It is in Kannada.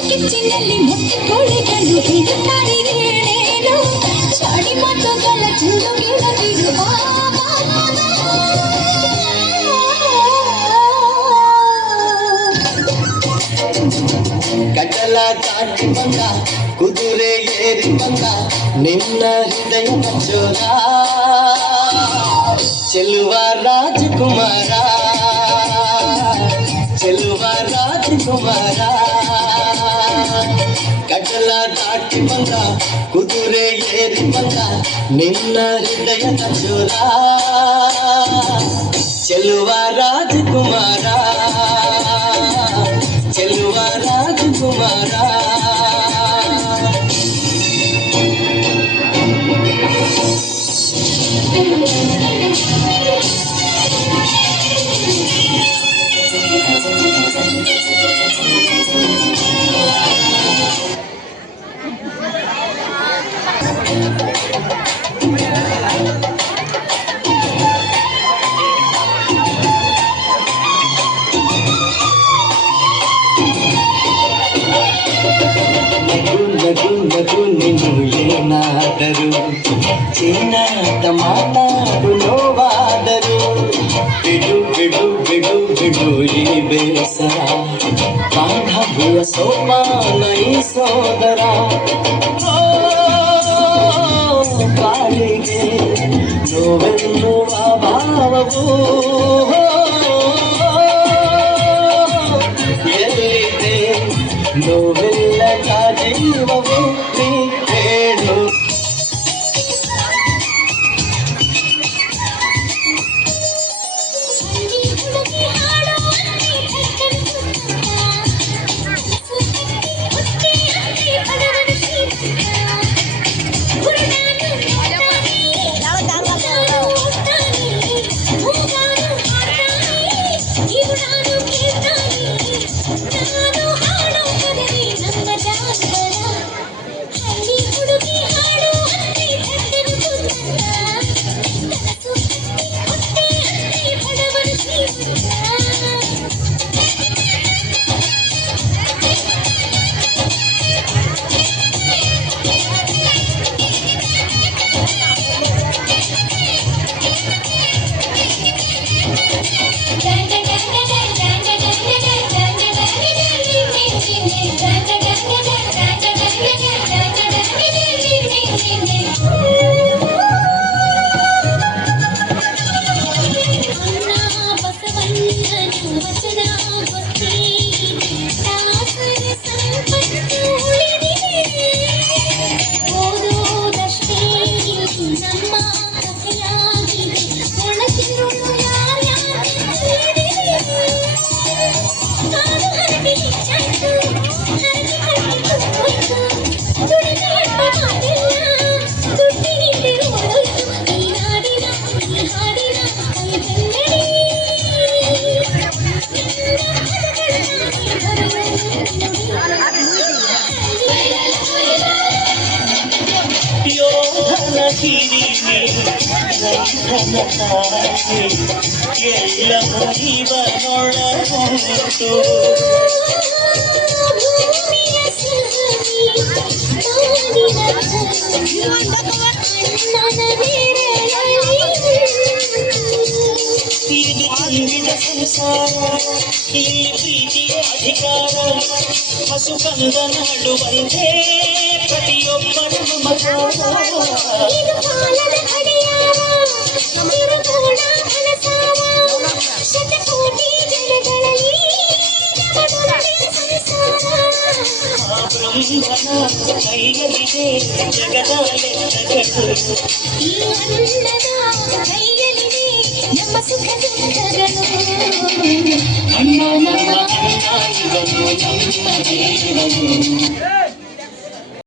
ಕಿಚ್ಚಿನಲ್ಲಿ ಮುಟ್ಟುಕೊಳ್ಳಿಗಳು ಹಿಡುತ್ತಾರೆ ಏನೇನು ಚಾಡಿ ಮಾತುಗಳ ಚುಂಡುಗಿಡದಿರುವ ಕಡಲ ದಾಟಿ ಬಂದ ಕುದುರೆ ಏರಿ ಬಂದ ನಿನ್ನ ಹೃದಯ ಚೋರ ಚೆಲುವ ರಾಜಕುಮಾರ ಚೆಲುವ ರಾಜಕುಮಾರ ಕಡಲ ದಾಟಿ ಬಂದ ಕುದುರೆ ಏರಿ ಬಂದ ನಿನ್ನ ಹೃದಯದ ಚೋರ ಚೆಲುವ ರಾಜಕುಮಾರ ಚೆಲುವ ರಾಜಕುಮಾರ ನಗು ನಗು ನೀನು ಏನಾದರೂ ಚಿನ್ನಾಟ ಮಾತಾಡು ನೋವಾದರೂ ಬಿಡು ಬಿಡು ಬಿಡು ಬಿಡು ಈ ಬೇಸರ ಬಾಂಧವ್ಯ ಸೋಪಾನ ಈ ಸೋದರ ಬಾಳಿಗೆ ನೋವೆನ್ನುವ ಭಾವವು ಎಲ್ಲಿದೆ ನೋವೆಲ್ಲದ ಜೀವವು ನೀ ಹೇಳು ಎಲ್ಲ ಜೀವನೊಳಗುಂಟು ಇದು ಅಂಗಿನ ಸಂಸಾರ ಇಲ್ಲಿ ಪ್ರೀತಿಯ ಅಧಿಕಾರ ಹಸು ಕಂದ ನಾಡುವಂತೆ ಪ್ರತಿಯೊಬ್ಬರ ಬ್ರಹ್ಮನ ಕೈಯಲ್ಲಿ ಇದೆ ಜಗದ ಲೆಕ್ಕಗಳು. ಈ ಅನ್ನದ ಕೈಯಲ್ಲಿದೆ ನಮ್ಮ ಸುಖ ದುಃಖಗಳು. ಅಣ್ಣ ನಮ್ಮ ಅಣ್ಣ ಇವನು ನಮ್ಮ ದೇವರು.